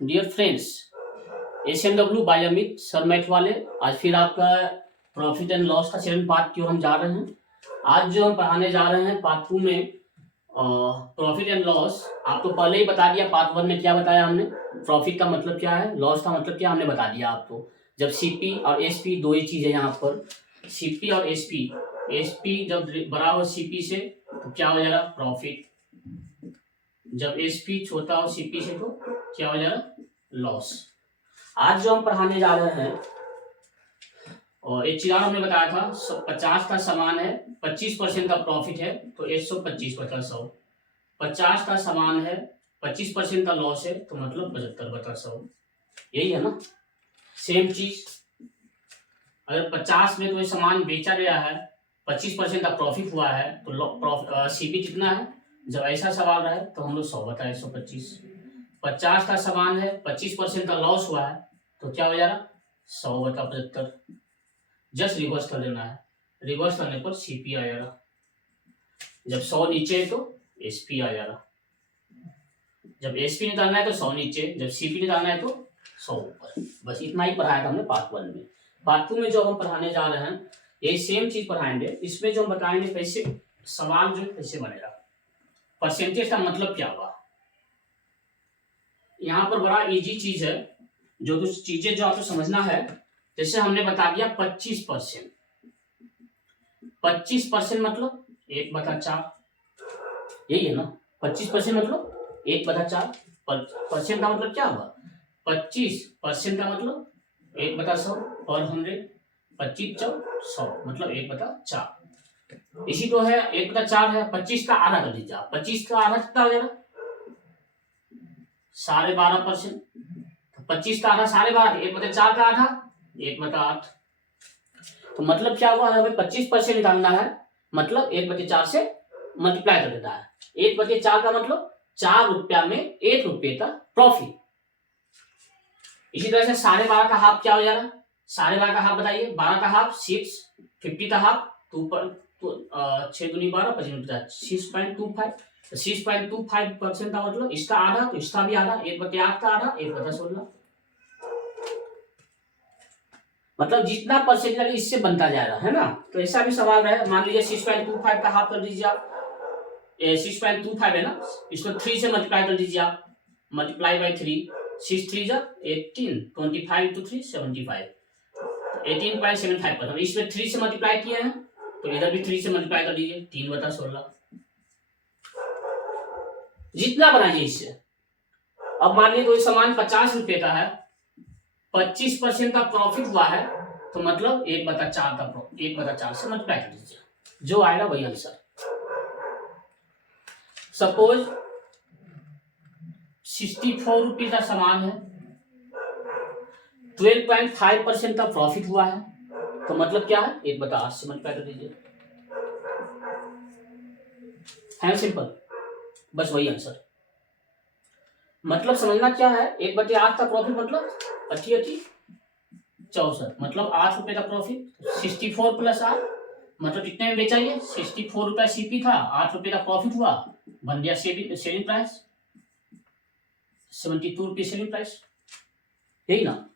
Dear friends, SMW by Amit sir math वाले। आज फिर आपका प्रॉफिट एंड लॉस का सेकंड पार्ट की ओर हम जा रहे हैं। आज जो हम पढ़ाने जा रहे हैं पार्ट 2 में प्रॉफिट एंड लॉस। आपको पहले ही बता दिया, पार्ट 1 में क्या बताया हमने, प्रॉफिट का मतलब क्या है, लॉस का मतलब क्या हमने बता दिया आपको। जब CP और SP दो ही चीज है यहाँ पर, CP और SP जब बड़ा हो CP से तो क्या हो जाएगा, प्रॉफिट। जब SP छोटा हो CP से तो क्या हो जाएगा, लॉस। आज जो हम पढ़ाने जा रहे हैं और एक चीज हमने बताया था, 50 का सामान है, 25% का प्रॉफिट है तो 125 बटा 100। 50 का सामान है, 25% का लॉस है तो मतलब 75 बटा 100। यही है ना, सेम चीज। अगर 50 में कोई सामान बेचा गया है, 25% का प्रॉफिट हुआ है तो CP कितना है। जब ऐसा सवाल रहे तो हम लोग 100 बटा 125। 50 का सामान है, 25% का लॉस हुआ है तो क्या हो जाएगा, 100 बटा 75। जस्ट रिवर्स कर देना है, रिवर्स करने पर CP आ जाएगा। जब 100 नीचे है तो SP आ जाएगा। जब SP निकालना है तो 100 नीचे, जब CP निकालना है तो 100 ऊपर। बस इतना ही पढ़ाया था हमने पार्ट 1 में। पार्ट 2 में जो हम पढ़ाने जा रहे हैं यही सेम चीज पढ़ाएंगे। इसमें जो हम बताएंगे कैसे सवाल जो कैसे बनेगा, परसेंटेज का मतलब क्या हुआ। यहाँ पर बड़ा इजी चीज है, जो कुछ चीजें जो आपको समझना है। जैसे हमने बता दिया 25%। 25% मतलब 1/4, यही है ना। 25% मतलब 1/4। परसेंट का मतलब क्या हुआ, 25% का मतलब 1/100 पर 100। 25 चौक 100 मतलब 1/4। इसी तो है 1/4 है। 25 का आधा कर दीजिए आप, 25 का आधा कितना हो जाएगा, 12.5%। तो 25 का आधा 12.5, 1/4 का आधा 1/8। तो मतलब क्या हुआ, हमें 25% निकालना है, मतलब 1/4 से मल्टीप्लाई कर देता है। 1/4 का मतलब 4 रुपया में 1 रुपये का प्रॉफिट। इसी तरह से 12.5 का हाफ क्या हो जाएगा, 12.5 का हाफ बताइए। 12 का हाफ 6, 50 का हाफ 2 पर 6 दूनी 12, 25 6.25। 6.25% का मतलब इसका आधा तो इसका भी आधा, 1/8 का आधा 1/16। मतलब जितना परसेंटेज इससे बनता जाएगा, है ना। तो ऐसा भी सवाल रहे, मान लीजिए 6.25 का हाफ कर दीजिए आप। 6.25 है ना, इसको 3 से मल्टीप्लाई कर दीजिए आप, मल्टीप्लाई बाई 3। 6 3 जा 18, 25 to 3 75, 18.75%। इसमें 3 से मल्टीप्लाई किए हैं तो इधर भी 3 से मल्टीप्लाई कर दीजिए, 3/16। जितना बनाइए इससे। अब मान लीजिए कोई सामान 50 रुपए का है, 25% का प्रॉफिट हुआ है तो मतलब 1/4 का प्रॉफिट, 1/4 से मल्टीप्लाई कर दीजिए, जो आएगा वही आंसर। सपोज 64 रुपीज का सामान है, 12.5% का प्रॉफिट हुआ है तो मतलब क्या है, 1/8 से मल्टीप्लाई कर दीजिए। है सिंपल, बस वही आंसर। मतलब समझना क्या है, 1/8 का प्रॉफिट मतलब 64 मतलब 8 रुपए का प्रॉफिट। 64 प्लस 8 मतलब कितने में बेचा, ये 64 रुपया CP था, 8 रुपए का प्रॉफिट हुआ, बन गया सेलिंग प्राइस, 72 रुपये सेलिंग प्राइस। यही ना।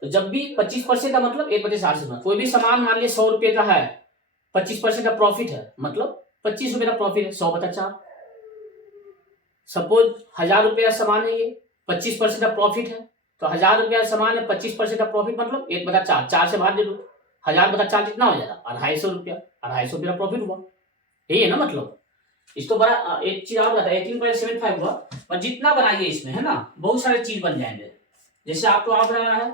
तो जब भी 25% का मतलब 1/8 से, कोई भी सामान मान लिया 100 रुपए का है, 25% का प्रॉफिट है मतलब 25 रुपए का प्रॉफिट है, 100/4। सपोज 1000 रुपये का सामान है, ये 25% का प्रॉफिट है तो 1000 रुपये का सामान है, 25% का प्रॉफिट मतलब 1/4, 4 से भाग दे दो। 1000/4 कितना हो जाएगा, 250 रुपया। 250 रुपये का प्रॉफिट हुआ, यही है ना मतलब। इसको बड़ा एक चीज और बताया, 18.75 हुआ। और जितना बनाइए इसमें, है ना, बहुत सारे चीज बन जाएंगे। जैसे आपको आप रहा है,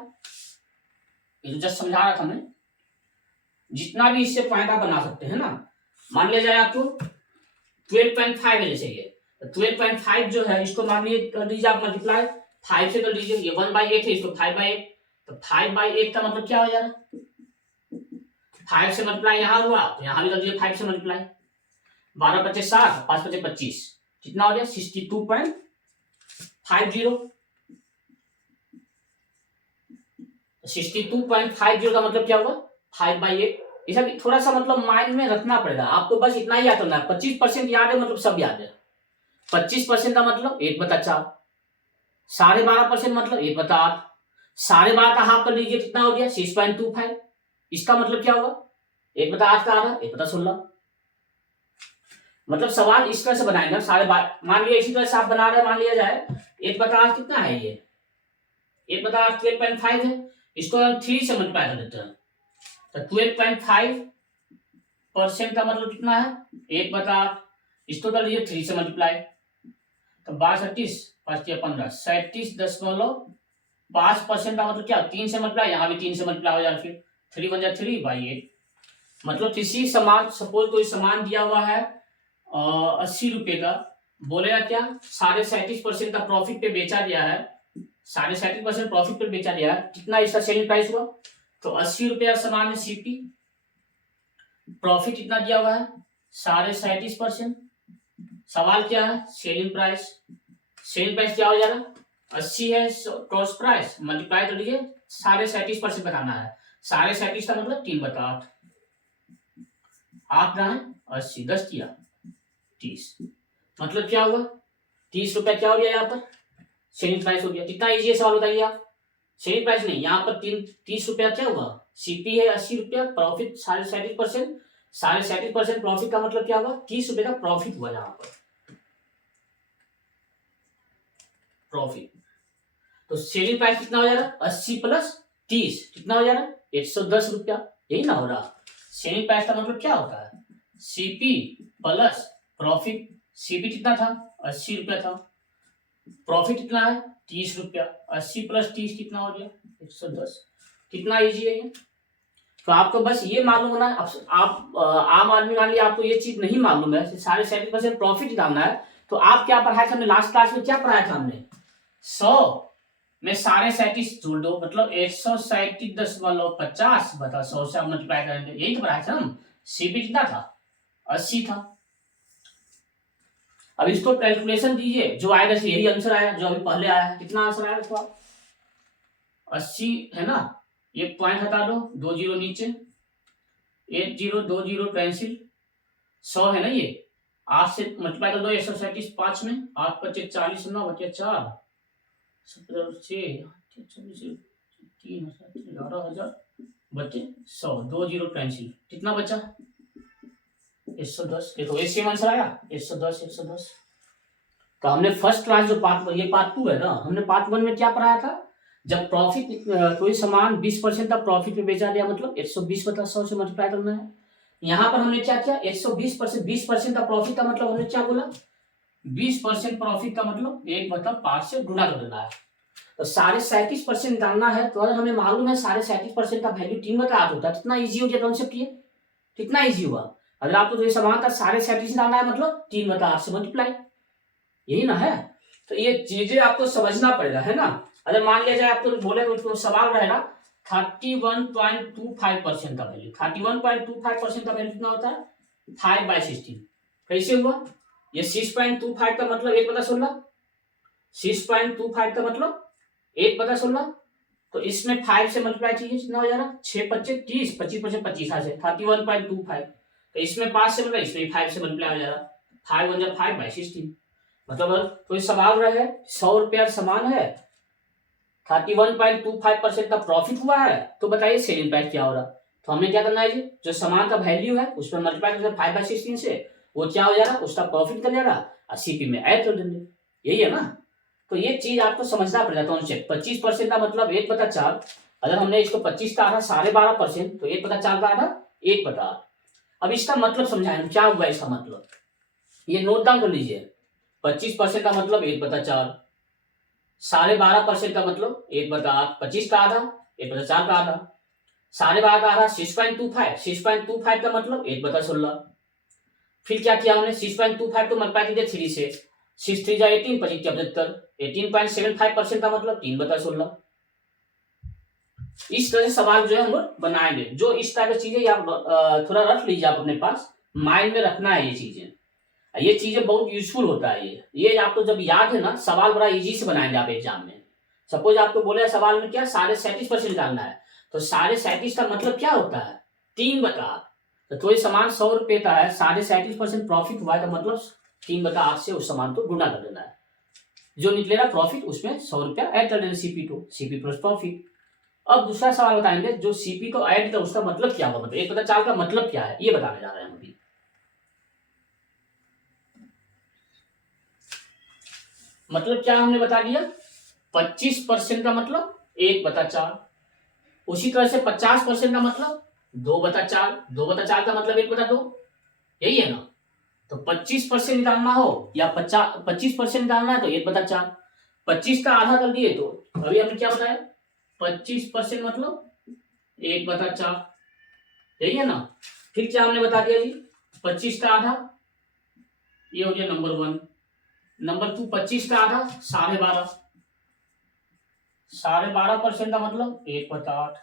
ये जस्ट समझा रहा था मैं, जितना भी इससे पॉइंट आप बना सकते हैं ना। मान लिया जाए आपको 12.5 है, जैसे ये 12.5 जो है, इसको मान लीजिए कर दीजिए आप मल्टीप्लाई 5 से कर दीजिए। ये 1/8 है, इसको 5/8, तो 5/8 का मतलब क्या हो जाएगा, 5 से मल्टीप्लाई यहाँ हुआ तो यहाँ भी कर दीजिए 5 से मल्टीप्लाई। 12×5 7, 5×5 25, कितना हो गया 62.50। 62.50 का मतलब क्या हुआ, 5/8। ऐसा भी थोड़ा सा मतलब माइंड में रखना पड़ेगा आपको, बस इतना ही याद करना है। 25% याद है मतलब सब याद है। 25% का मतलब 1/4, 12.5% मतलब 1/8। 12.5 का हाफ कर लीजिए, कितना हो गया 6.25। इसका मतलब क्या हुआ 1/8 का आधा 1/16। मतलब सवाल इस तरह से बनाएंगे, 12.5 मान लिया, इसी तरह से आप बना रहे हैं, मान लिया जाए 1/8 कितना है, ये 1/8 12.5 है। इसको हम 3 से मल्टीप्लाई कर देते हैं, तो 12.5% का मतलब कितना है 1/8। इसको कर लीजिए 3 से मल्टीप्लाई, तो 12 5 15 37.5% का मतलब क्या 3 से मल्टीप्लाई, यहाँ भी 3 से मल्टीप्लाई हो जाए, फिर 3 बन जाए 3/8। मतलब किसी सामान, सपोज कोई सामान दिया हुआ है 80 रुपए का, बोलेगा क्या 37.5% का प्रॉफिट पे बेचा गया है, 37.5% प्रॉफिट पे बेचा गया है, कितना इसका सेलिंग प्राइस हुआ, तो 80 रुपया सामान है सीपी, प्रॉफिट कितना दिया हुआ है 37.5%। सवाल क्या है सेलिंग प्राइस। सेलिंग प्राइस क्या हो जाएगा 80 है कॉस्ट प्राइस, मल्टीप्लाई कर लीजिए 37.5% बताना है, 37.5 का मतलब 3/8, आप रहा है 80 10 किया 30, मतलब क्या हुआ 30 रुपया क्या हो गया यहाँ पर सेलिंग प्राइस हो गया। कितना इजी है सवाल बताइए आप, सेलिंग प्राइस नहीं, यहाँ पर 30 रुपया क्या हुआ, सीपी है 80 रुपया, प्रॉफिट 37.5%, 37.5% प्रॉफिट का मतलब क्या होगा 30 रुपए का प्रॉफिट हुआ यहाँ पर प्रॉफिट। तो सेलिंग प्राइस कितना हो जाएगा 80 + 30 कितना हो जाएगा 110 रुपया, यही ना हो रहा। सेलिंग प्राइस का मतलब क्या होता है सीपी प्लस प्रॉफिट। सीपी कितना था 80 रुपया था, प्रॉफिट कितना है 30 रुपया, 80 + 30 कितना हो गया 110। कितना इजी है ये, तो आपको बस ये मालूम होना है। आप आम आदमी मान लिया आपको ये चीज नहीं मालूम है, 37.5% प्रॉफिट निकालना है, तो आप क्या पढ़ाया था हमने लास्ट क्लास में, क्या पढ़ाया था हमने 100 में 37.5 जोड़ दो, मतलब 137.50 बता 100 से आप मल्टीप्लाई करेंगे, यही तो पढ़ाया था हम। सीपी कितना था 80 था। अब इसको कैलकुलेशन दीजिए, जो आएगा यही आंसर आया जो अभी पहले आया है। कितना आंसर आया देखो आप 80 है ना, ये पॉइंट हटा दो, 2 जीरो नीचे, 1 0 2 0 कैंसिल, 100 है ना, ये 8 से मल्टीप्लाई कर दो 137 5 में, 8 × 5 40 9 × 4 17 6 3 11,000 बचे 100, 2 जीरो कैंसिल, कितना बचा 110। देखो ये सेम आंसर आया 110 110। तो हमने फर्स्ट क्लास जो ये पार्ट 2 है ना, हमने पार्ट 1 में क्या पढ़ाया था, जब प्रॉफिट कोई सामान 20% का प्रॉफिट में बेचा गया मतलब 120 + 100 से मल्टीप्लाई करना है। यहाँ पर हमने क्या किया 120%, 20% का प्रॉफिट का मतलब हमने क्या बोला 20% प्रॉफिट का मतलब 1/5 से गुणा कर देना है। तो 37.5% डालना है, तो अगर हमें मालूम है 37.5% का वैल्यू 3/8 होता है, कितना ईजी हो गया कॉन्सेप्ट, ये कितना ईजी हुआ। अगर आपको तो ये समान का 37.5 डालना है मतलब 3/8 से मल्टीप्लाई, यही ना है। तो ये चीजें आपको समझना पड़ेगा, है ना। अगर मान लिया जाए आपको बोले तो सवाल रहेगा 31.25% का वैल्यू, 31.25% का वैल्यू कितना होता है 5/16। कैसे हुआ ये 6.25 का मतलब 1/16, 6.25 का मतलब 1/16, तो इसमें 5 से मल्टीप्लाई कीजिए कितना हो जाएगा 6 × 25 30, 25% 25 से 31.25, तो इसमें 5 से मतलब इसमें 5 से मल्टीप्लाई हो जाएगा 5 × 5/16। मतलब कोई सवाल रहे 100 रुपया सामान है, 31.25% का प्रॉफिट हुआ है, तो बताइए सेलिंग प्राइस क्या हो रहा। तो हमें क्या करना है जी, जो सामान का वैल्यू है उसमें मल्टीप्लाई करके 5/16 से वो क्या हो जाएगा उसका प्रॉफिट कर जाएगा और सीपी में ऐड कर देंगे, यही है ना। तो ये चीज आपको समझना पड़ेगा। कॉन्सेप्ट 25% का मतलब 1/4, अगर हमने इसको 25 का आधा 12.5%, तो 1/4 का आधा 1/8। अब इसका मतलब समझाएं क्या हुआ इसका मतलब, ये नोट डाउन कर लीजिए। 25% का मतलब 1/4, 12.5% का मतलब 1/8, 25 का आधा 1/4 का आधा, 12.5 का आधा 6.25, 6.25 का मतलब 1/16। फिर क्या किया हमने 6.25 को मल्टीप्लाई किया 3 से, 6 3 18 25 75, 18.75% का मतलब 3/16। इस तरह से सवाल जो है हम लोग बनाएंगे। जो इस तरह की चीजें आप थोड़ा रख लीजिए, आप अपने पास माइंड में रखना है ये चीजें बहुत यूजफुल होता है। ये आपको जब याद है ना, सवाल बड़ा इजी से बनाएंगे आप एग्जाम में। सपोज आपको बोले सवाल में क्या 37.5% निकालना है, तो 37.5 का मतलब क्या होता है 3/8। तो कोई सामान 100 रुपए का है, 37.5% प्रॉफिट हुआ है, तो मतलब 3/8 से उस सामान को गुना कर देना है। जो निकलेगा प्रॉफिट उसमें 100 रुपया ऐड कर देना CP2, CP प्लस प्रॉफिट। अब दूसरा सवाल बताएंगे, जो CP को ऐड किया उसका मतलब क्या होगा, मतलब 1/4 का मतलब क्या है ये बताने जा रहे हैं हम अभी। मतलब क्या हमने बता दिया, 25% का मतलब 1/4, उसी तरह से 50% का मतलब 2/4, 2/4 का मतलब 1/2, यही है ना। तो 25% निकालना हो या 25% निकालना है तो 1/4, 25 का आधा कर दिए तो अभी हमने क्या बताया, 25% मतलब 1/4, यही है ना। फिर क्या हमने बता दिया जी, 25 का आधा, ये हो गया नंबर 1। नंबर 2, 25 का आधा 12.5, 12.5% का मतलब 1/8।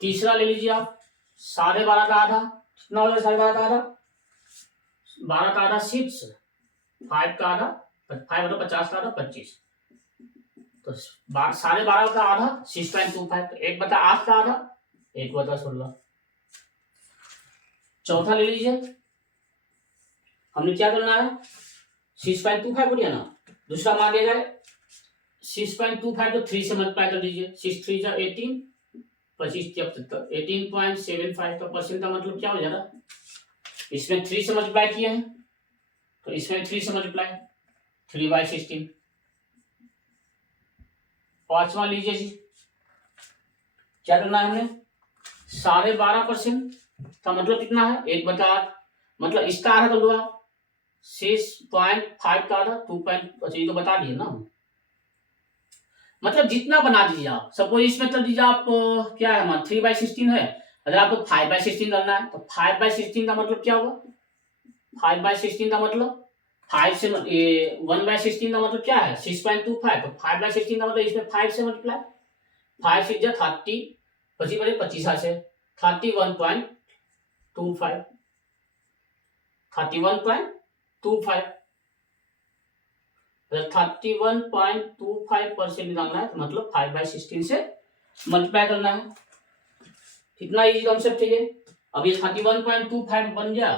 तीसरा ले लीजिए आप, 12.5 का आधा कितना हो जाएगा, 12.5 का आधा, 12 का आधा 6, 5 का आधा 5 मतलब 50 का आधा 25, तो 12.5 का आधा 6.25, तो 1/8 का आधा 1/16। चौथा ले लीजिए, हमने क्या करना है, 6.25 हो गया ना, दूसरा मान दिया जाए 6.25 तो 3 से मल्टीप्लाई कर दीजिए, 6 3 जा 18, 25 73, 18.75 का परसेंट का मतलब क्या हो जाएगा, इसमें 3 से मल्टीप्लाई किए हैं तो इसमें 3 से मल्टीप्लाई 3/16। पांचवा लीजिए जी, क्या करना है हमने, 12.5% का मतलब कितना है 1/8, मतलब इसका आधा कर दो आप, 6.5 का आधा 2. अच्छा ये तो बता दिए ना, मतलब जितना बना दीजिए आप। सपोज इसमें कर दीजिए आप क्या है हमारा 3/16 है, अगर आपको 5/16 करना है तो 5/16 का मतलब क्या होगा, 5/16 का मतलब 5 से ये 1/16 का मतलब क्या है 6.25, तो 5/16 का मतलब इसमें 5 से मल्टीप्लाई, 5 6 जा 30, 25 बचे 25 से 31.25, 31.25, अगर 31.25% निकालना है तो मतलब 5/16 से मल्टीप्लाई करना है। कितना इजी कॉन्सेप्ट है ये। अब ये 31.25 बन गया,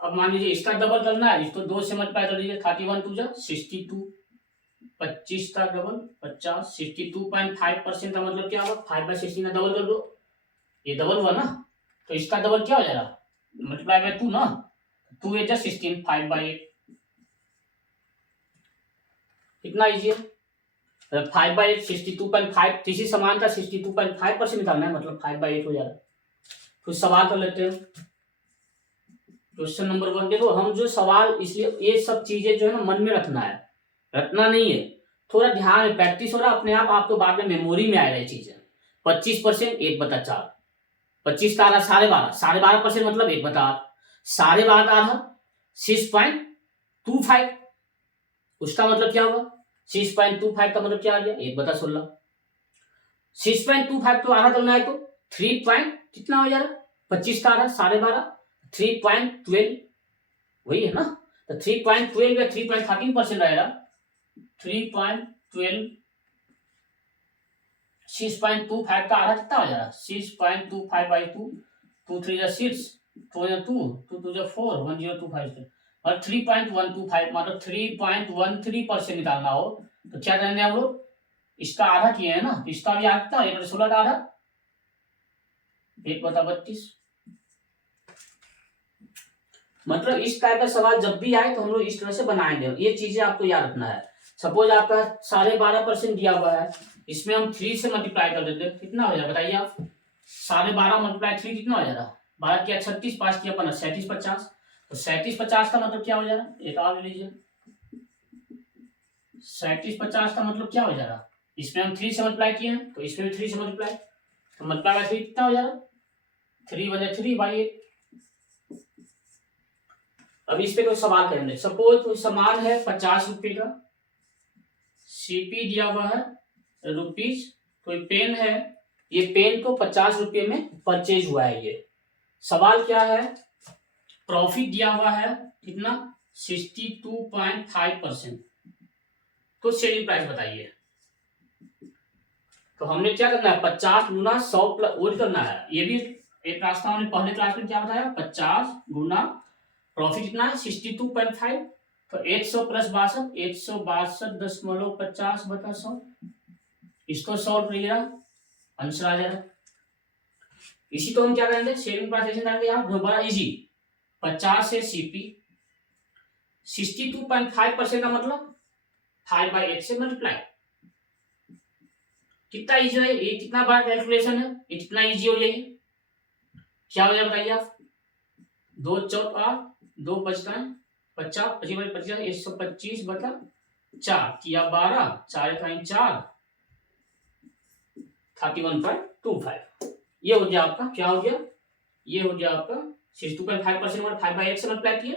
अब मान लीजिए इसका डबल करना है, इसको 2 से मल्टीप्लाई कर लीजिए, 31 2 जा 62, 25 का डबल 50, 62.5% का मतलब क्या होगा, 5/16 का डबल कर दो, ये डबल हुआ ना, तो इसका डबल क्या हो जाएगा, मल्टीप्लाई बाय 2 ना, 2 8 जा 16, 5/8, कितना इजी है। 5/8 62.5, तीसरी समानता 62.5% निकालना है, मतलब 5/8 हो जाएगा। तो सवाल कर लेते हैं, क्वेश्चन नंबर 1। देखो हम जो सवाल, इसलिए ये सब चीजें जो है ना मन में रखना है, रखना नहीं है, थोड़ा ध्यान में प्रैक्टिस हो रहा, अपने आप आपको बाद में मेमोरी में आएगा ये चीजें। 25% 1/4, 25 का आधा 12.5, 12.5% मतलब 1/8, 12.5 का आधा 6.25, उसका मतलब क्या होगा 6.25 का मतलब क्या आ गया 1/16, 6.25 तो आधा करना है तो 3 पॉइंट कितना हो जाएगा, 25 का आधा 12.5, 3.12, वही है ना, तो 3.12 या 3.13% रहेगा, 3.12, 6.25 का आधा कितना हो जाएगा 6.25/2, 2 3 जा 6, 2 जा 2, 2 2 जा 4, 1025, और 3.125 मतलब 3.13% निकालना हो तो क्या करेंगे हम लोग, इसका आधा किए है ना, तो इसका भी आधा कितना 1/16 का आधा 1/32। मतलब इस टाइप का सवाल जब भी आए तो हम लोग इस तरह से बनाएंगे, ये चीजें आपको याद रखना है। सपोज आपका 12.5% दिया हुआ है, इसमें हम 3 से मल्टीप्लाई कर देते हैं, कितना हो जाएगा बताइए आप, 12.5 मल्टीप्लाई 3 कितना हो जाएगा, 12 किया 36, 5 किया 50, 37 50, तो 37 50 का मतलब क्या हो जाएगा, एक और ले लीजिए, 37 50 का मतलब क्या हो जाएगा, इसमें हम 3 से मल्टीप्लाई किए हैं तो इसमें भी 3 से मल्टीप्लाई, तो मल्टीप्लाई बाय 3 कितना हो जाएगा 3/3/8। अब इस पे कोई सवाल करेंगे, सपोज कोई सामान है 50 रुपए का, सीपी दिया हुआ है रुपीज, कोई पेन है, ये पेन को 50 रुपए में परचेज हुआ है, ये सवाल क्या है, प्रॉफिट दिया हुआ है कितना 62.5%, तो सेलिंग प्राइस बताइए। तो हमने क्या करना है 50 गुना 100 प्लस वोट करना है, ये भी एक रास्ता हमने पहले क्लास में क्या बताया, 50 गुना प्रॉफिट कितना है 62.5, तो 100 प्लस 62, 162.50/100, इसको सॉल्व करिएगा, आंसर आ जाएगा। इसी को हम क्या करेंगे, शेयरिंग प्राइस करेंगे यहाँ, बड़ा इजी। 50 से सीपी, 62.5% का मतलब 5/8 से मल्टीप्लाई। कितना इजी है ये, कितना बड़ा कैलकुलेशन है, ये कितना इजी हो जाएगी। क्या हो जाए बताइए आप, 2 चौक 8, 2 55, 50, 25, 125/4 किया 12, 4 4, 31.25। ये हो गया आपका, क्या हो गया, ये हो गया आपका 62.5% और 5/8 से मल्टीप्लाई किए,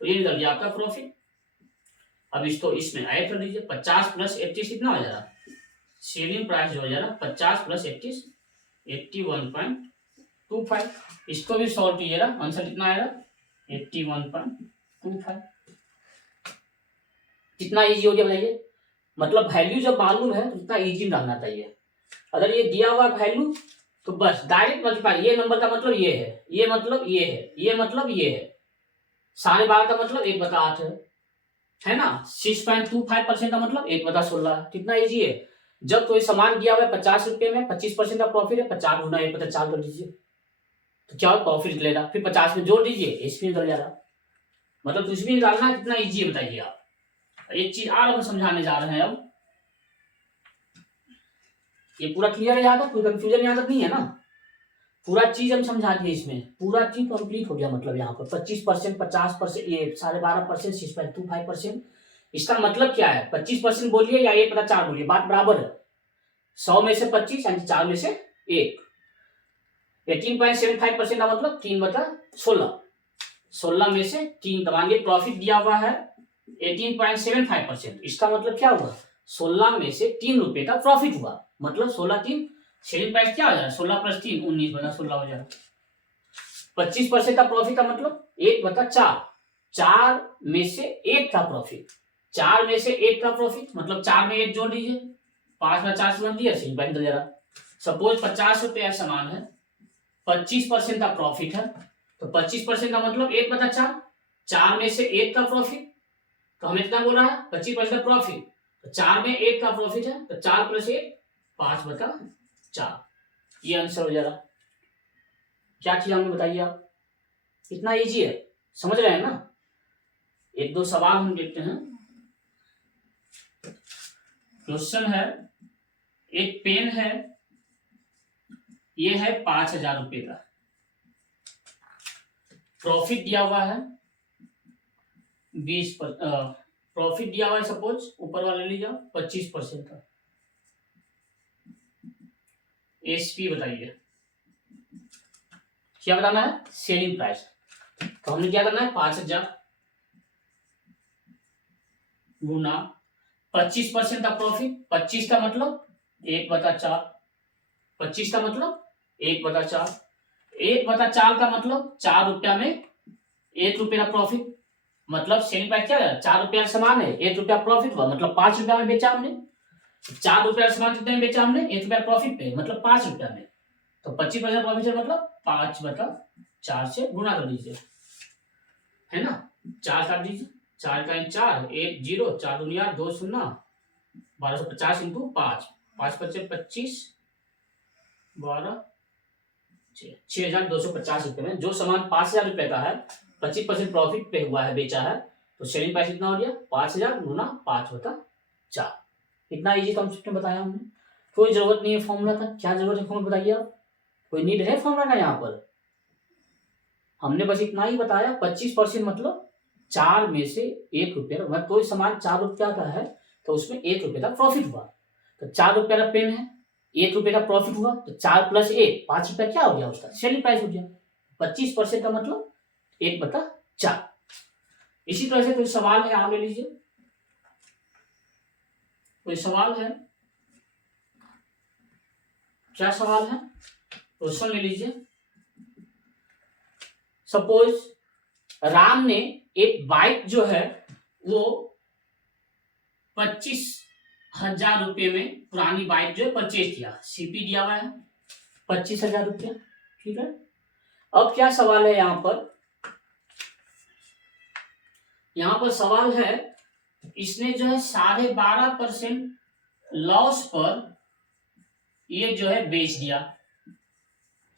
तो ये निकल गया आपका प्रॉफिट। अब इसको इसमें ऐड कर दीजिए, 50 + 31 कितना हो जाएगा, सेलिंग प्राइस जो हो जाएगा 50 + 31, 81.25। इसको भी सॉल्व कीजिएगा, आंसर कितना आएगा, 81.25। कितना इजी हो गया बताइए। मतलब वैल्यू जब मालूम है तो कितना इजी डालना चाहिए। अगर ये दिया हुआ वैल्यू तो बस डायरेक्ट मल्टीप्लाई, ये नंबर का मतलब ये है, ये मतलब ये है, ये मतलब ये है, 12.5 का मतलब 1/8 है ना। 6.25% का मतलब 1/16। कितना इजी है। जब कोई सामान दिया हुआ है 50 रुपए में, 25% का प्रॉफिट है, 50 गुना 1/4 कर दीजिए तो क्या प्रॉफिट निकलेगा, फिर 50 में जोड़ दीजिए, इसमें निकल जाएगा। मतलब कुछ भी निकालना कितना इजी है बताइए आप। एक चीज और हम समझाने जा रहे हैं अब, ये पूरा क्लियर है, यहाँ तक कोई कंफ्यूजन यहाँ तक नहीं है ना। पूरा चीज हम समझा दिए, इसमें पूरा चीज कंप्लीट हो गया। मतलब यहाँ पर 25%, 50%, ये 12.5%, 6.25%। इसका मतलब क्या है, 25% बोलिए या 1/4 बोलिए, बात बराबर है। 100 में से 25 यानी 4 में से 1। 18.75% का मतलब 3/16। 16 में से 3 दबाएंगे, प्रॉफिट दिया हुआ है 18.75%। इसका मतलब क्या हुआ, 16 में से 3 रुपए का प्रॉफिट हुआ, मतलब 16 3, सेलिंग प्राइस क्या हो जाएगा, 16 + 3 19/16 हो जाएगा। 25% का प्रॉफिट का मतलब 1/4, 4 में से 1 का प्रॉफिट, 4 में से 1 का प्रॉफिट मतलब 4 में 1 जोड़ दीजिए, 5/4 से बन दिया, सेलिंग प्राइस निकल जाएगा। सपोज 50 रुपया सामान है, 25% का प्रॉफिट है, तो 25% का मतलब 1/4, 4 में से 1 का प्रॉफिट, तो हमें इतना बोल रहा है 25% प्रॉफिट, तो 4 में 1 का प्रॉफिट है, तो 4 + 1 5/4। ये आंसर हो जाएगा। क्या चीज हमें बताइए आप, कितना इजी है, समझ रहे हैं ना। एक दो सवाल हम देखते हैं। क्वेश्चन है, एक पेन है, ये है 5,000 रुपए का, प्रॉफिट दिया हुआ है 20 प्रॉफिट दिया हुआ है, सपोज ऊपर वाला ले लीजिए 25% का। एसपी बताइए, क्या बताना है, सेलिंग प्राइस। तो हमने क्या करना है, 5,000 गुना 25% का प्रॉफिट, 25 का मतलब 1/4, 25 का मतलब 1/4, 1/4 का मतलब 4 रुपया में 1 रुपये का प्रॉफिट, मतलब सेलिंग प्राइस क्या है, 4 रुपया सामान है, 1 रुपया प्रॉफिट हुआ, मतलब 5 रुपया में बेचा हमने। 4 रुपया सामान कितने में बेचा हमने, 1 रुपया प्रॉफिट पे, मतलब 5 रुपया में। तो 25% प्रॉफिट है, मतलब 5/4 से गुणा कर दीजिए, है ना। 4 काट दीजिए, 4 का 4, 1 0, 4 दूनी 8, 2 0, 1250 × 5, 5 × 5 25, 12 6,250 रुपए में जो सामान 5,000 रुपए का है, 25% प्रॉफिट पे हुआ है, बेचा है, तो सेलिंग प्राइस कितना हो गया, 5,000 गुना 5/4। इतना इजी कॉन्सेप्ट में बताया हमने, कोई जरूरत नहीं है फॉर्मूला का। क्या जरूरत है फॉर्मूला बताइए आप, कोई नीड है फॉर्मूला का यहाँ पर। हमने बस इतना ही बताया, 25% मतलब 4 में से 1 रुपया, कोई सामान 4 रुपया का है तो उसमें 1 रुपये का प्रॉफिट हुआ, तो 4 रुपया का पेन है, 1 रुपये का प्रॉफिट हुआ, तो 4 + 1 5 रुपया क्या हो गया, उसका सेलिंग प्राइस हो गया। 25% का मतलब 1/4। इसी तरह से कोई सवाल है, आप ले लीजिए, कोई सवाल है, क्या सवाल है, क्वेश्चन ले लीजिए। सपोज राम ने एक बाइक जो है वो 25,000 रुपये में पुरानी बाइक जो है परचेज किया, सीपी दिया हुआ है 25,000 रुपया, ठीक है। अब क्या सवाल है यहाँ पर, यहाँ पर सवाल है, इसने जो है 12.5% लॉस पर ये जो है बेच दिया,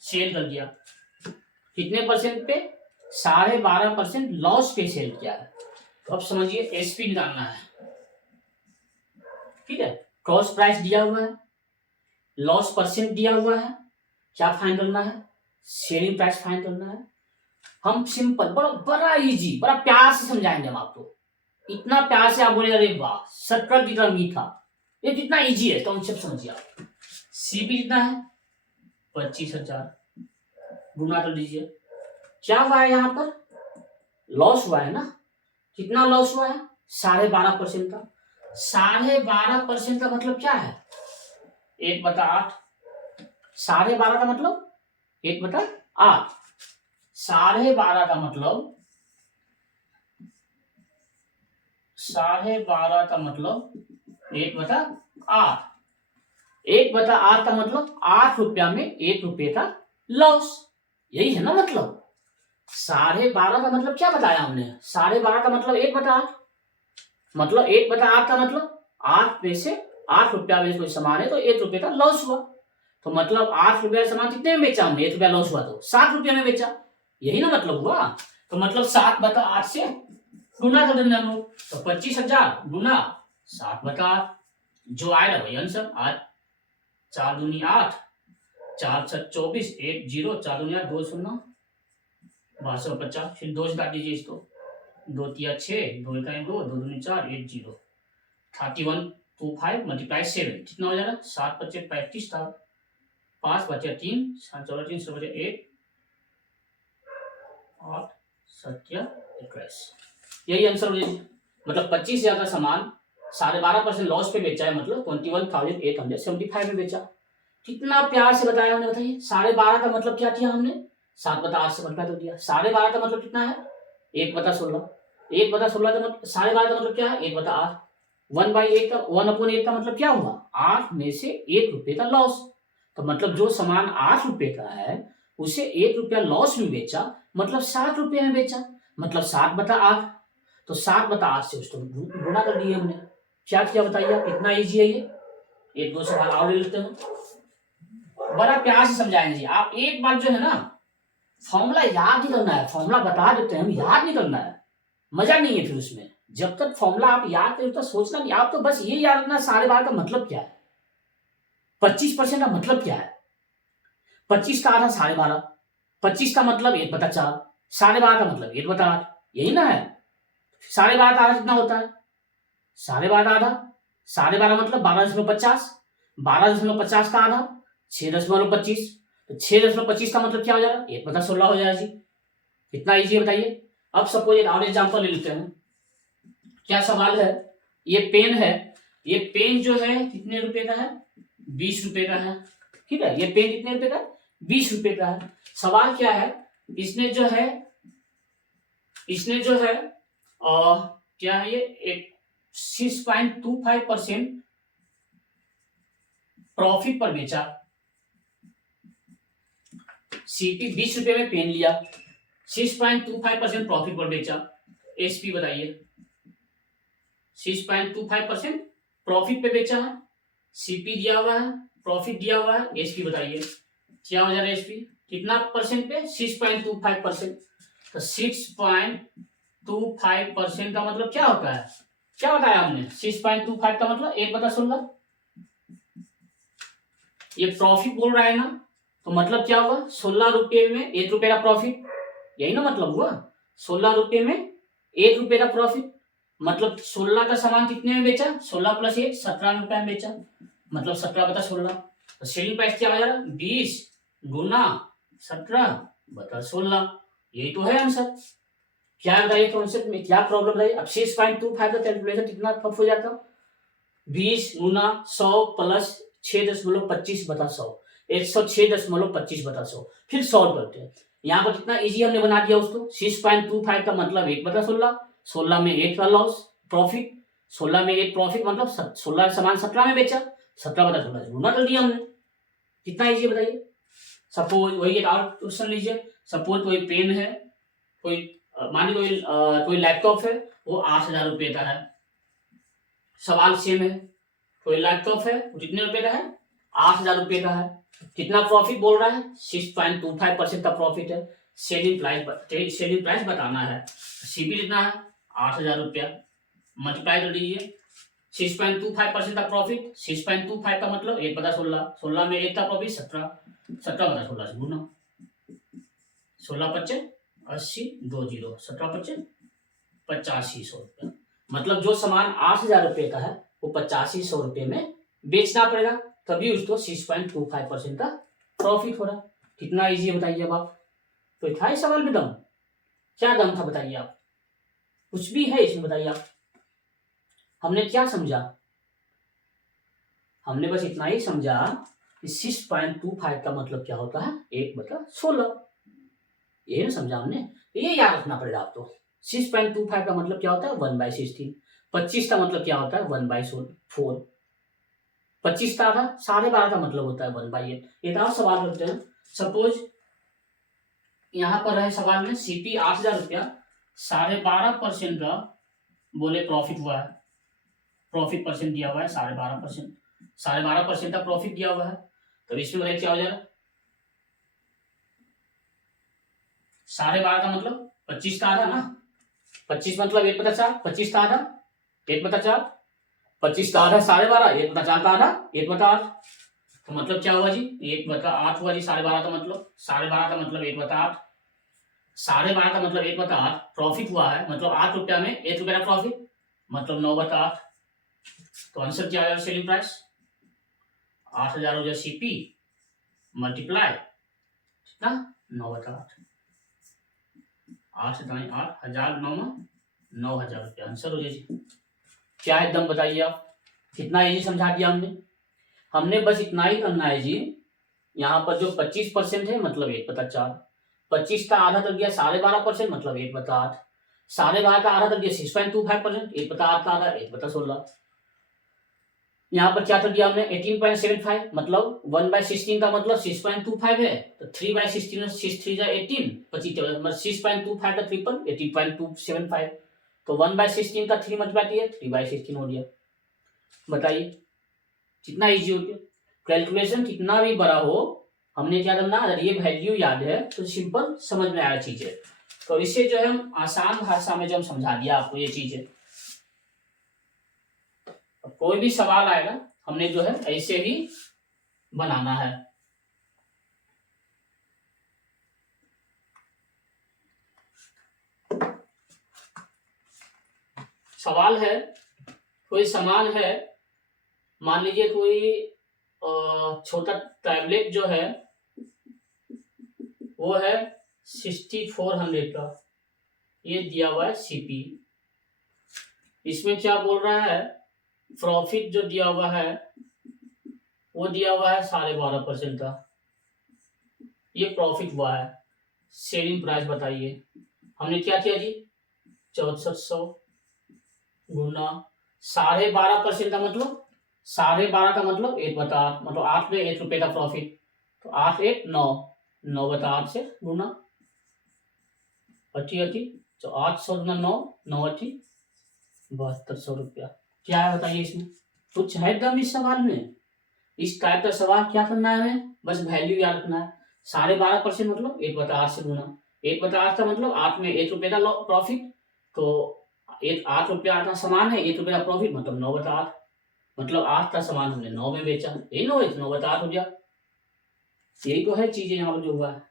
सेल कर दिया। कितने परसेंट पे? 12.5% लॉस पे सेल किया है। तो अब समझिए एसपी निकालना है, ठीक है। क्रॉस प्राइस दिया हुआ है, लॉस परसेंट दिया हुआ है, क्या फाइंड करना है? सेलिंग प्राइस फाइंड करना है। हम सिंपल, बड़ा इजी, बड़ा प्यार से समझाएंगे हम आपको। इतना प्यार से आप बोले अरे वाह, शक्कर जितना मीठा, ये कितना इजी है, कॉन्सेप्ट समझिए आप। सीपी कितना है? 25,000 गुना कर दीजिए। क्या हुआ है यहाँ पर? लॉस हुआ है ना। कितना लॉस हुआ है? 12.5% का। 12.5% का मतलब क्या है? 1/8। 12.5 का मतलब 1/8। 12.5 का मतलब 1/8। 1/8 का मतलब 8 रुपया में 1 रुपये का लॉस, यही है ना मतलब। 12.5 का मतलब क्या बताया हमने? 12.5 का मतलब 1/8, मतलब 1/8 का मतलब 8 में से 8 रुपया में कोई सामान है तो 1 रुपये का लॉस हुआ। तो मतलब 8 रुपया का सामान कितने में बेचा हमने? 1 रुपया लॉस हुआ तो 7 रुपये में बेचा, यही ना मतलब हुआ। तो मतलब 7/8 से गुना कर देंगे हम लोग, तो 25,000 गुना 7/8, जो आएगा वही आंसर। 8 4 दूनी 8, 4 7 24, 1 0, 4 दूनी 8, 2 0, 1250। फिर 2 से काट दीजिए इसको, 2 तिया 6, 2 इकाई 2, 2 दूनी 4, 1 0, 3125 मल्टीप्लाई 7 कितना हो जाएगा? 7 25 35 था, 5 बचे 3, 7 14 3 7 बचे 1, 8 7 21, यही आंसर हो जाएगा। मतलब 25,000 का सामान 12.5% लॉस पे बेचा है, मतलब 21,875 में बेचा। कितना प्यार से बताया हमने, बताइए। 12.5 का मतलब क्या किया हमने? 7/8 से मल्टीप्लाई कर दिया। 12.5 का मतलब कितना है? 1/16। 1/16 का मतलब 12.5 का मतलब क्या है? 1/8। 1/8 का 1/8 का मतलब क्या हुआ? 8 में से 1 रुपये का लॉस। तो मतलब जो सामान 8 रुपये का है उसे 1 रुपया लॉस में बेचा, मतलब 7 रुपये में बेचा, मतलब 7/8। तो 7/8 से उसको गुणा कर दिए हमने। क्या किया बताइए आप? कितना इजी है ये। एक दो सवाल और ले लेते हैं, बड़ा प्यार से समझाएंगे जी। आप एक बार जो है ना, फॉर्मूला याद नहीं करना है, फॉर्मूला बता देते हैं हम, याद नहीं करना है, मजा नहीं है फिर उसमें। जब तक फॉर्मूला आप याद करें तो सोचना नहीं, आप तो बस ये याद रखना 12.5 का मतलब क्या है, 25% का मतलब क्या है। 25 का आधा 12.5, 25 का मतलब 1/4, 12.5 का मतलब 1/8, यही ना है। 12.5 का आधा कितना होता है? 12.5 आधा, 12.5 मतलब 12.50, 12.50 का आधा 6.25, तो 6.25 का मतलब क्या हो जाएगा? 1/16 हो जाएगा जी। कितना इजी है बताइए। अब सपोज एक और एग्जांपल ले लेते हैं। क्या सवाल है? ये पेन है, ये पेन जो है कितने रुपए का है? 20 रुपए का है, ठीक है। ये पेन कितने रुपए का? 20 रुपए का है। सवाल क्या है? इसने जो है क्या है ये, एक 6.25% प्रॉफिट पर बेचा। सीपी 20 रुपए में पेन लिया, 6.25% प्रॉफिट पर बेचा। एसपी बताइए। 6.25% प्रॉफिट पे बेचा है, सीपी दिया हुआ है, प्रॉफिट दिया हुआ है, एसपी बताइए क्या हो जा रहा है। एसपी कितना परसेंट पे? 6.25%। तो 6.25% का मतलब क्या होता है? क्या बताया हमने? 6.25 का मतलब 1/16। ये प्रॉफिट बोल रहा है ना, तो मतलब क्या हुआ? 16 रुपये में 1 रुपये का प्रॉफिट, यही ना मतलब हुआ। 16 रुपये में 1 रुपये का प्रॉफिट, मतलब 16 का सामान कितने में बेचा? 16 + 1 17 रुपए में बेचा, मतलब 17/16। तो सेलिंग प्राइस क्या हो जाएगा? 20 गुना 17/16, यही तो है आंसर। क्या बताइए कॉन्सेप्ट में क्या प्रॉब्लम बताइए। अब 6.25 का कैलकुलेशन कितना टफ हो जाता? 20 गुना 100 प्लस 6.25/100, 106.25/100, फिर सॉल्व करते हैं। यहाँ पर कितना इजी हमने बना दिया उसको। 6.25 का मतलब 1/16, 16 में 1 का लॉस प्रॉफिट, 16 में 1 प्रॉफिट मतलब 16 सामान 17 में बेचा, 17/16 से गुना कर दिया हमने। कितना इजी बताइए। सपोज वही एक और क्वेश्चन लीजिए। सपोज कोई पेन है, कोई मान लीजिए कोई लैपटॉप है वो 8,000 रुपये का है, सवाल सेम है। कोई लैपटॉप है वो कितने रुपए का है, 8,000 रुपये का है। कितना प्रॉफिट बोल रहा है, 6.25% का प्रॉफिट है। सेलिंग प्राइस बताना है। सीपी कितना है, 8,000 रुपया, मल्टीप्लाई कर दीजिए 6.25% का प्रॉफिट। 6.25 का मतलब 1/16, 16 में 1 का प्रॉफिट 17, 17/16 से गुना, 16×5 = 80, 20, 17×5 = 8500 रुपया। मतलब जो सामान 8,000 रुपये का है वो 8500 रुपये में बेचना पड़ेगा, तभी उसको 6.25% का प्रॉफिट हो रहा। कितना इजी है बताइए अब आप। तो था इस सवाल में दम, क्या दम था बताइए आप, कुछ भी है इसमें बताइए आप। हमने क्या समझा, हमने बस इतना ही समझा कि 6.25 का मतलब क्या होता है, 1/16, ये ना समझा हमने। ये याद रखना पड़ेगा आपको। 6.25 का मतलब क्या होता है, 1/16। 25 का मतलब क्या होता है, 1/4। 25 का आधा 12.5 का मतलब होता है 1/8। एक और सवाल करते हैं। सपोज यहाँ पर है सवाल में सीपी 8,000 रुपया, 12.5% का बोले प्रॉफिट हुआ है, प्रॉफिट परसेंट दिया हुआ है 12.5%, 12.5% का प्रॉफिट दिया हुआ है। तो इसमें बताइए क्या हो जाएगा, 12.5 का मतलब 25 का आधा ना, 25 मतलब 1/4, 25 का आधा 1/4, 25 का आधा 12.5, 1/4 का आधा 1/8। तो मतलब क्या हुआ जी, 1/8 हुआ जी। 12.5 का मतलब 12.5 का मतलब 1/8, 12.5 का मतलब 1/8 प्रॉफिट हुआ है, मतलब 8 रुपया में 1 रुपया का प्रॉफिट, मतलब 9/8। तो आंसर क्या आएगा, सेलिंग प्राइस 8,000 हो जाए सीपी मल्टीप्लाई कितना 9/8, 8 दाएं 8, 1000 9,000 रुपया आंसर हो जाए। क्या है एकदम बताइए आप, कितना इजी समझा दिया हमने। हमने बस इतना ही करना है जी। यहाँ पर जो 25% है मतलब 1/4, 25 का आधा कर दिया 12.5% मतलब 1/8, 12.5 का आधा कर दिया 6.25%, 1/8 का आधा 1/16। यहाँ पर क्या कर दिया हमने 18.75 मतलब 1/16 का मतलब 6.25 है, तो 3/16 6 3 18, 6.25 का ट्रिपल 18.275, तो 1/16 का 3 मल्टीप्लाई 3/16 हो गया। बताइए कितना इजी हो गया। कैलकुलेशन कितना भी बड़ा हो, हमने क्या करना, अगर ये वैल्यू याद है तो सिंपल समझ में आया चीजें। तो इससे जो है हम आसान भाषा में जो हम समझा दिया आपको ये चीजें। कोई भी सवाल आएगा हमने जो है ऐसे ही बनाना है। सवाल है, कोई सामान है, मान लीजिए कोई छोटा टैबलेट जो है वो है 6400 का, ये दिया हुआ है सीपी। इसमें क्या बोल रहा है, प्रॉफिट जो दिया हुआ है वो दिया हुआ है 12.5% का, ये प्रॉफिट हुआ है। सेलिंग प्राइस बताइए। हमने क्या किया जी, 6400 गुना 12.5% का मतलब 12.5 का मतलब 1/8, मतलब 8 में 1 रुपए का प्रॉफिट, तो 8 1 9, 9/8 से गुना 80 तो 800 गुना 9, 9 7200 रुपया। क्या है बताइए इसमें, कुछ है दम इस सवाल में। इस टाइप का सवाल क्या करना है हमें, बस वैल्यू याद रखना है। 12.5% मतलब 1/8 से गुना, 1/8 का मतलब 8 में 1 रुपए का प्रॉफिट, तो 8 रुपया का सामान है, 1 रुपए का प्रॉफिट मतलब 9/8, मतलब 8 का सामान हमने 9 में बेचा, यही 9/8 हो गया। यही तो है चीजें यहाँ पर जो हुआ है।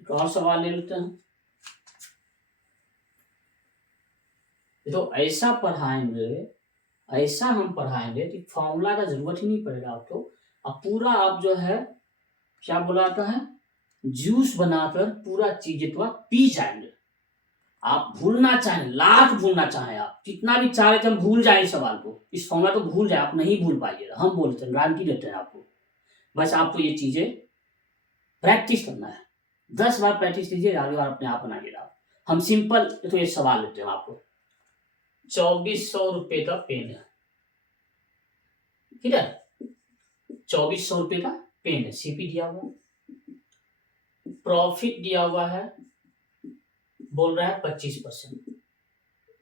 एक और सवाल ले लेते हैं। तो ऐसा पढ़ाएंगे, ऐसा हम पढ़ाएंगे कि फॉर्मूला का जरूरत ही नहीं पड़ेगा आपको। अब पूरा आप जो है क्या बुलाता है, जूस बनाकर पूरा चीज तो आप पी जाएंगे। आप भूलना चाहें, लाख भूलना चाहें, आप कितना भी चाहे कि हम भूल जाए इस सवाल को, इस फॉर्मूला तो भूल जाए, आप नहीं भूल पाइएगा, हम बोलते हैं, गारंटी देते हैं आपको। बस आपको ये चीजें प्रैक्टिस करना है, 10 बार प्रैक्टिस कीजिए, आगे बार अपने आप बनाइएगा। हम सिंपल तो ये सवाल लेते हैं आपको, 2400 रुपए का पेन है, ठीक है, 2400 रुपए का पेन है, सीपी दिया हुआ, प्रॉफिट दिया हुआ है बोल रहा है 25%।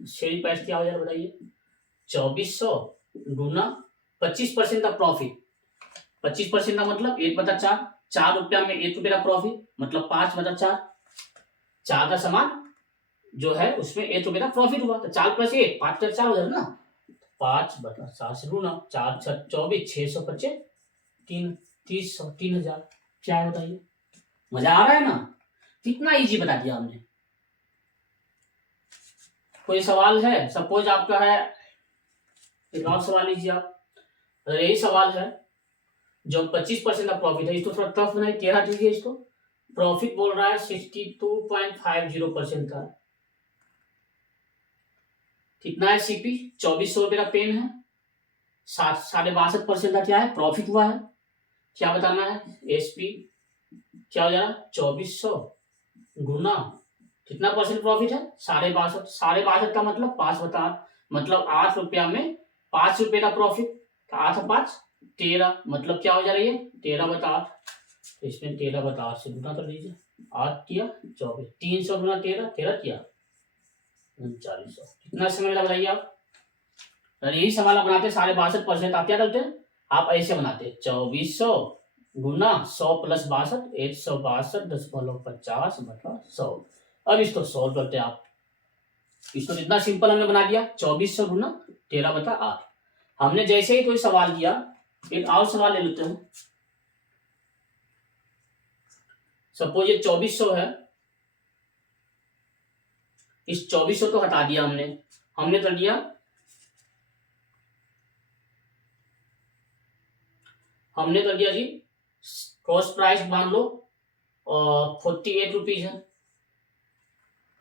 शेयरिंग प्राइस क्या हो जाएगा बताइए, 2400 गुना 25% का प्रॉफिट। 25% का मतलब 1/4, 4 रुपया में 1 रुपये का प्रॉफिट, मतलब 5/4। 4 का सामान जो है उसमें 1 रुपये का प्रॉफिट हुआ, तो 4+1 5/4 हो जाएगा ना। 5/4 से गुना 4×6 = 24, 600×5 3, 30, 3000। क्या है बताइए, मजा आ रहा है ना, कितना इजी बता दिया हमने। कोई सवाल है? सपोज आपका है, एक और सवाल लीजिए आप। अगर यही सवाल है, जो 25% का प्रॉफिट है, इसको थोड़ा टफ बनाइए, 13 दीजिए इसको। प्रॉफिट बोल रहा है 62.50% का। कितना है सीपी, 2400 रुपये का पेन है। 62.5% का क्या है प्रॉफिट हुआ है, क्या बताना है। एसपी क्या हो जाएगा, 2400 गुना कितना परसेंट प्रॉफिट है, 62.5। 62.5 का मतलब 5/8, मतलब 8 रुपया में 5 रुपये का प्रॉफिट। 8×5 13, मतलब क्या हो जा रही है 13/8। इसमें 13/8 से गुना कर दीजिए, 8 किया 24, 300 गुना 13, 13 किया 3900। कितना समय मिला बताइए आप। अगर यही सवाल आप बनाते 62.5%, आप क्या करते हैं, आप ऐसे बनाते 2400 गुना 100 + 62, 162.50 मतलब 100। अब इसको सॉल्व करते हैं आप, इसको इतना सिंपल हमने बना दिया, 2400 गुना 13/8। हमने जैसे ही कोई सवाल किया, एक और सवाल ले लेते हैं। सपोज ये 2400 है, इस 2400 को हटा दिया हमने कर दिया, जी कॉस्ट प्राइस मान लो 48 रुपीज है,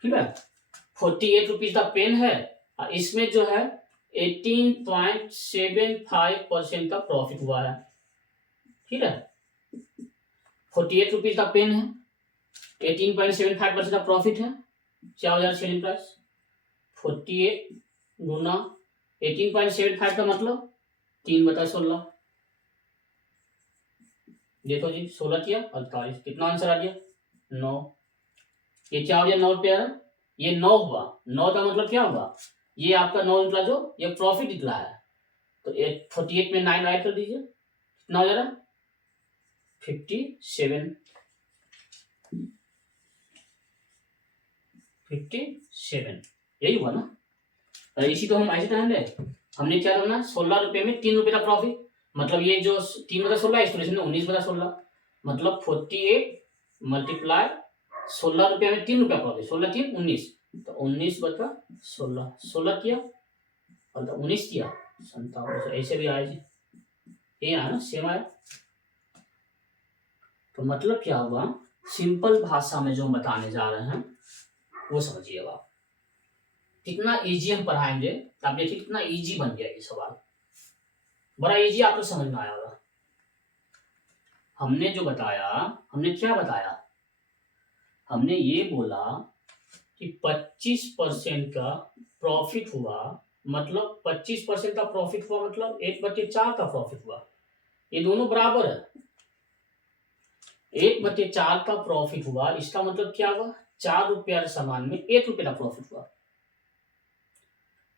ठीक है। 48 रुपीज का पेन है, इसमें जो है 18.75% का प्रॉफिट हुआ है, ठीक है। 48 रुपीज का पेन है, 18.75% का प्रॉफिट है। क्या हो जाएगा सेलिंग प्राइस, 48 गुना 18.75 का मतलब 3/16। देखो जी 16 किया 48, कितना आंसर आ गया 9। ये क्या हो गया 9 रुपया, ये 9 हुआ। 9 का मतलब क्या हुआ, ये आपका 9 निकला, जो ये प्रॉफिट निकला है। तो 48 में 9 ऐड कर दीजिए, कितना हो जा रहा है 57। 57 यही हुआ ना। इसी को हम ऐसे कहेंगे, हमने क्या करना, 16 रुपये में 3 रुपये का प्रॉफिट, मतलब ये जो 3/16 इस 19/16, मतलब 48 × 16 रुपये में 3 रुपया प्रॉफिट, 16 3 19, तो 19/16, 16 किया और 19 किया 57। ऐसे भी आए, ये आया ना, सेम आया। तो मतलब क्या हुआ, सिंपल भाषा में जो हम बताने जा रहे हैं वो समझिएगा। कितना इजी हम पढ़ाएंगे, आप देखिए कितना इजी बन गया ये सवाल, बड़ा इजी आपको समझ में आया होगा। हमने जो बताया, हमने क्या बताया, हमने ये बोला कि 25% का प्रॉफिट हुआ, मतलब 25% का प्रॉफिट हुआ मतलब 1/4 का प्रॉफिट हुआ, ये दोनों बराबर है। 1/4 का प्रॉफिट हुआ, इसका मतलब क्या हुआ, 4 रुपया सामान में 1 रुपये का प्रॉफिट हुआ।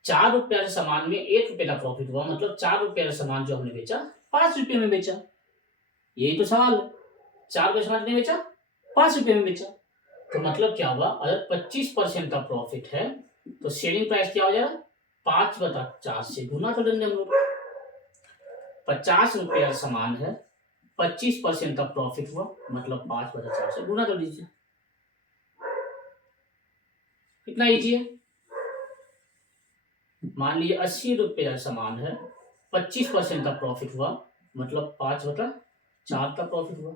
4 रुपया सामान में 1 रुपये का प्रॉफिट हुआ, मतलब 4 रुपया सामान जो हमने बेचा 5 रुपये में बेचा। यही तो सवाल है, 4 रुपये सामान ने बेचा 5 रुपये में बेचा। तो मतलब क्या हुआ, अगर 25% का प्रॉफिट है तो सेलिंग प्राइस क्या हो जाएगा, 5/4 से गुना कर देंगे हम लोग। 50 रुपया सामान है, 25% का प्रॉफिट हुआ, मतलब 5/4 से गुना कर दीजिए। कितना इजी है। मान लीजिए 80 रुपया सामान है, 25% का प्रॉफिट हुआ, मतलब 5/4 का प्रॉफिट हुआ।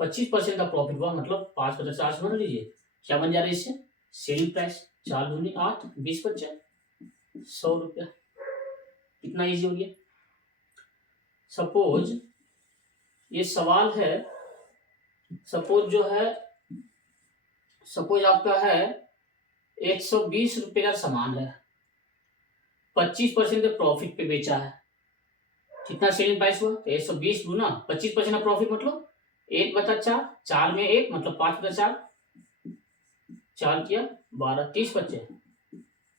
25% का प्रॉफिट हुआ मतलब 5/4 से बना लीजिए, क्या बन जा रहा है इससे, सेलिंग प्राइस 4 दूनी 8, 20/5 100 रुपया। कितना इजी हो गया। सपोज ये सवाल है, सपोज जो है, सपोज आपका है 120 रुपये का सामान है, 25% के प्रॉफिट पे बेचा है, कितना सेलिंग प्राइस हुआ, तो 120 गुना 25% का प्रॉफिट मतलब 1/4, 4 में 1 मतलब 5/4, 4 किया 12, 30 बचे,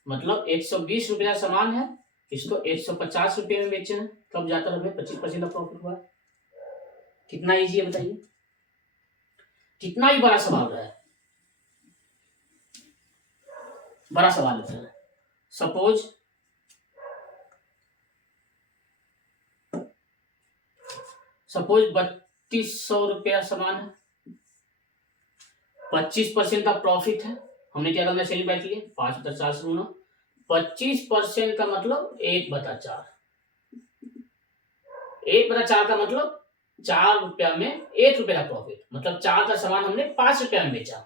मतलब 120 रुपये का सामान है, इसको 150 रुपये में बेचे हैं, कब जाकर हमें 25% का प्रॉफिट हुआ। कितना इजी है बताइए, कितना ही बड़ा सवाल है, बड़ा सवाल है। सपोज सपोज 3200 रुपया सामान है, 25% का प्रॉफिट है, हमने क्या करना सेलिंग प्राइस लिए 5/4 से गुना, 25% का मतलब 1/4, 1/4 का मतलब 4 रुपया में 1 रुपये का प्रॉफिट, मतलब 4 का सामान हमने 5 रुपया में बेचा,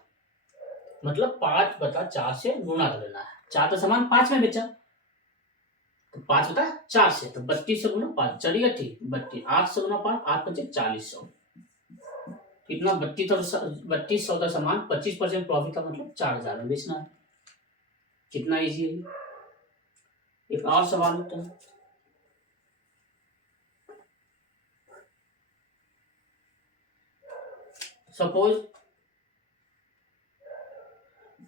मतलब 5/4 से गुना कर लेना है। 4 का सामान 5 में बेचा तो 5/4 से, तो 32 से गुना 5 चलिएगा ठीक, 32 8 से गुना 5 8 बचे 4000, कितना 3200 का सामान 25% प्रॉफिट का मतलब 4000 में बेचना है। कितना इजी है। एक और सवाल होता है, सपोज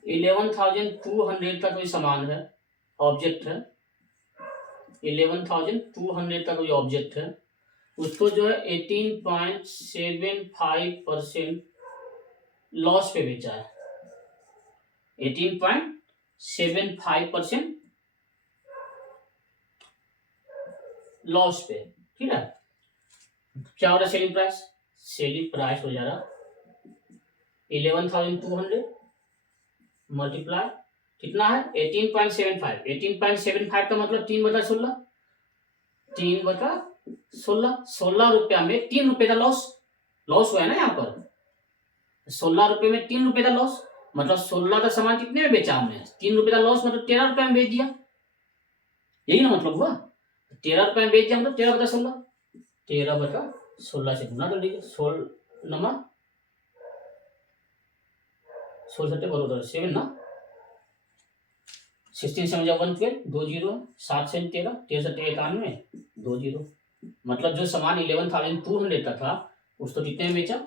11,200 का कोई सामान है, ऑब्जेक्ट है, 11,200 का कोई ऑब्जेक्ट है, उसको जो है 18.75% लॉस पे बेचा है, 18.75% लॉस पे, ठीक है। क्या हो रहा है सेलिंग प्राइस, सेलिंग प्राइस हो जा रहा 11,200 मल्टीप्लाई कितना है 18.75, 18.75 का मतलब 3/16, 3/16, 16 रुपया में 3 रुपए का लॉस हुआ है ना यहाँ पर, 16 रुपए में 3 रुपए का लॉस, मतलब 16 का सामान कितने में बेचा हमने, 3 रुपए का लॉस, मतलब 13 रुपए में बेच दिया, यही ना मतलब हुआ, 13 रुपए में बेच दिया मतलब 13/16, 13/16 से गुना कर लीजिए, 16 नंबर 16 बरोबर 7 ना, 16 7 112, 2 0, 7 से 13, 13 से 91, 2 0, मतलब जो सामान 11,200 का था उसको कितने में बेचा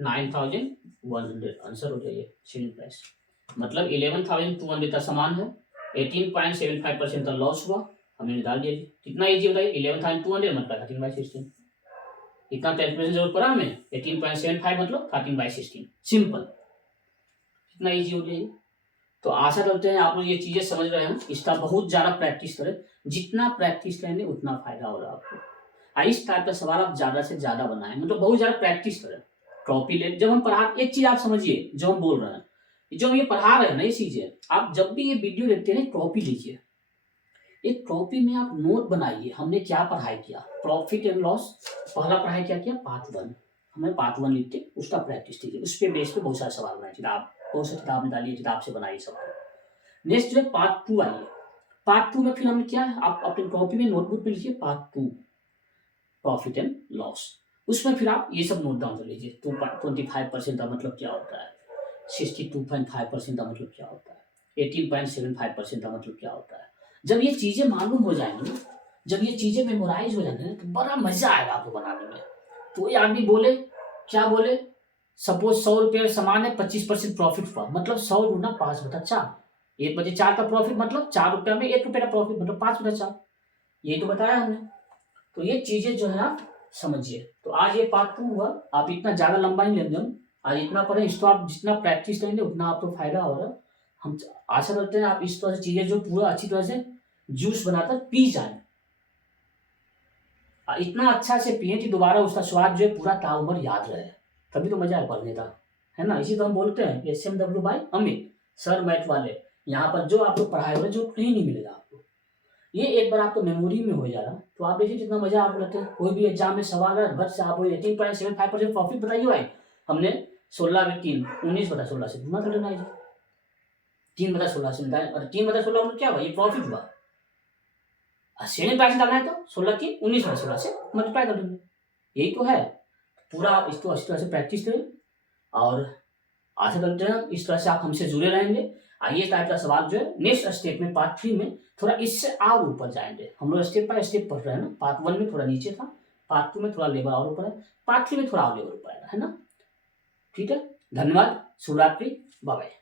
9,100, आंसर हो जाइए सेलिंग प्राइस, मतलब 11,200 का सामान है, 18.75% का लॉस हुआ, हमने निकाल दिया। कितना इजी बताइए, 11,200 मतलब 13/16, इतना कैलकुलेशन जरूरत पड़ा हमें, 18.75 मतलब 13/16, सिंपल, कितना इजी हो जाएगी। तो आशा करते हैं आप लोग ये चीजें समझ रहे हैं, इसका बहुत ज्यादा प्रैक्टिस करें, जितना प्रैक्टिस करेंगे उतना फायदा होगा आपको। इस टाइप का सवाल आप ज्यादा से ज्यादा बनाएं, मतलब बहुत ज्यादा प्रैक्टिस करें, कॉपी ले, जब हम पढ़ा, एक चीज आप समझिए जो हम बोल रहे हैं, जो हम ये पढ़ा रहे हैं ना, ये चीजें आप जब भी ये वीडियो देखते हैं कॉपी लीजिए, एक कॉपी में आप नोट बनाइए, हमने क्या पढ़ाई किया, प्रॉफिट एंड लॉस पहला पढ़ाई क्या किया, पार्ट 1, हमें पार्ट 1 लिखते उसका प्रैक्टिस कीजिए, उस पर बेस पे बहुत सारे सवाल बनाए, किताब बहुत सी किताब निकालिए, किताब से बनाइए सवाल। नेक्स्ट जो है पार्ट 2 आइए, पार्ट 2 में फिर हमने क्या है, आप अपनी कॉपी में नोटबुक में लिखिए पार्ट 2 प्रॉफिट एंड लॉस, उसमें फिर आप ये सब नोट डाउन कर लीजिए, 25% का मतलब क्या होता है, 62.5% का मतलब क्या होता है, 18.75% का मतलब क्या होता है। जब ये चीजें मालूम हो जाएंगी, जब ये चीजें मेमोराइज हो जाएंगी तो बड़ा मजा आएगा आपको बनाने में। तो ये आदमी बोले, क्या बोले, सपोज 100 रुपये सामान है, 25% प्रॉफिट हुआ, मतलब 100 गुना 5/4, 1/4 का प्रॉफिट मतलब 4 रुपया में 1 रुपये का प्रॉफिट, मतलब 5/4, यही तो बताया हमने। तो ये चीजें जो है आप समझिए। तो आज ये पार्ट 2 हुआ, आप इतना ज्यादा लंबा नहीं लेंगे, आज इतना पढ़े, इसको आप जितना प्रैक्टिस करेंगे उतना आपको फायदा होगा। हम आशा करते हैं आप इस तरह से चीजें जो पूरा अच्छी तरह से जूस बनाकर पी जाए, इतना अच्छा से पिए कि दोबारा उसका स्वाद जो है पूरा ताउम्र याद रहे, तभी तो मजा है पढ़ने का, है ना। इसी तो हम बोलते हैं SMW by Amit sir math वाले, यहाँ पर जो आपको पढ़ाए हुए जो कहीं नहीं मिलेगा आपको, ये एक बार आपको मेमोरी में हो जाएगा, तो आप देखिए कितना मजा आप लेते हैं। कोई भी एग्जाम में सवाल है बस आप 18.75% प्रॉफिट बताइए भाई, हमने 16 में 3 19/16 से गुना कर लेना है, 3/16 से मिलता है, और 3/16 मतलब क्या हुआ, ये प्रॉफिट हुआ, सेलिंग प्राइस डालना है तो 16 की 19/16 से मल्टीप्लाई कर देंगे, यही तो है। पूरा आप इसको अच्छी तरह से प्रैक्टिस करें, और आशा करते हैं इस तरह से आप हमसे जुड़े रहेंगे। आइए टाइप का सवाल जो है नेक्स्ट स्टेप में पार्ट 3 में थोड़ा इससे और ऊपर जाएंगे, हम लोग स्टेप बाय स्टेप पढ़ रहे हैं ना, पार्ट 1 में थोड़ा नीचे था, पार्ट 2 में थोड़ा लेवल और ऊपर है, पार्ट 3 में थोड़ा और लेवल ऊपर है ना। ठीक है, धन्यवाद, शुभरात्रि, बाय बाय।